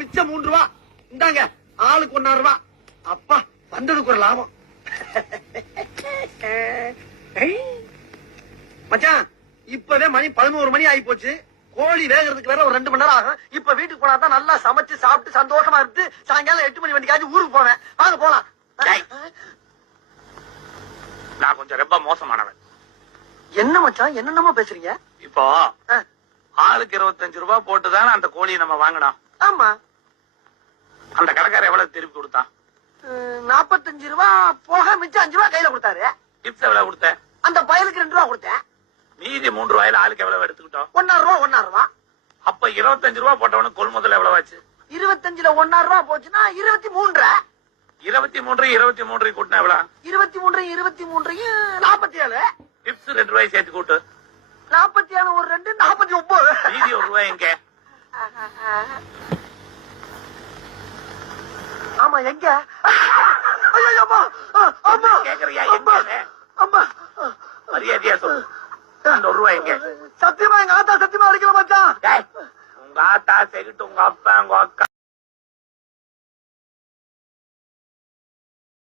மிச்சம் 3 ரூபா. இந்தாங்க ஆளுக்கு 1.5 ரூபா. அப்பா வந்ததுக்கு ஒரு லாபம். மச்சான் இப்பவே மணி 11 மணி ஆகி போச்சு. கோழி வேகிறதுக்கு வேற ஒரு 2 மணி நேரம் ஆகும். இப்ப வீட்டுக்கு போனா தான் நல்லா சமைச்சு சாப்பிட்டு சந்தோஷமா இருந்து சாயங்காலம் 8 மணி வண்டிக்காச்சும் ஊருக்கு போவேன். வாங்க போலாம். நான் கொஞ்சம் ரொம்ப மோசமானவன். என்ன மச்சான் என்னென்னமா பேசுறீங்க? இப்போ ஆளுக்கு 25 ரூபாய் போட்டுதானே அந்த கோழியை நம்ம வாங்கினோம். ஆமா. அந்த கடைக்காரர் எவ்வளவு திருப்பி கொடுத்தான்? 45 ரூபா போக மிச்சம் 5 ரூபா கையில கொடுத்தாரு. டிப்ஸ் எவ்வளவு கொடுத்த? அந்த பயலுக்கு 2 ரூபா கொடுத்தேன். மீதி 3 ரூபாயில ஆளுக்கு எவ்வளவு எடுத்துக்கிட்டோம்? 1.5 ரூபா. அப்ப 25 ரூபாய் போட்டவனுக்கு கொள்முதல் எவ்வளவு ஆச்சு? 25ல 1.5 ரூபா போச்சுன்னா 23. 23 கூட்டினா எவ்வளவு? 23 47. டிப்ஸ் 2 ரூபாய் சேர்த்து கூட்டு. 47 ஒரு 2 49. மீதி 1 ரூபாய் எங்க? ஆமா எங்க? ஐயோ அம்மா அம்மா கேக்குறியா எங்க? அம்மா மரியாதையா சொல்லு. அந்த 1 ரூபாய் எங்க? சத்தியமா எங்க ஆத்தா சத்தியமா அடிக்கல மச்சான். உங்க ஆத்தா செகிட்டு உங்க அப்பா உங்க அக்கா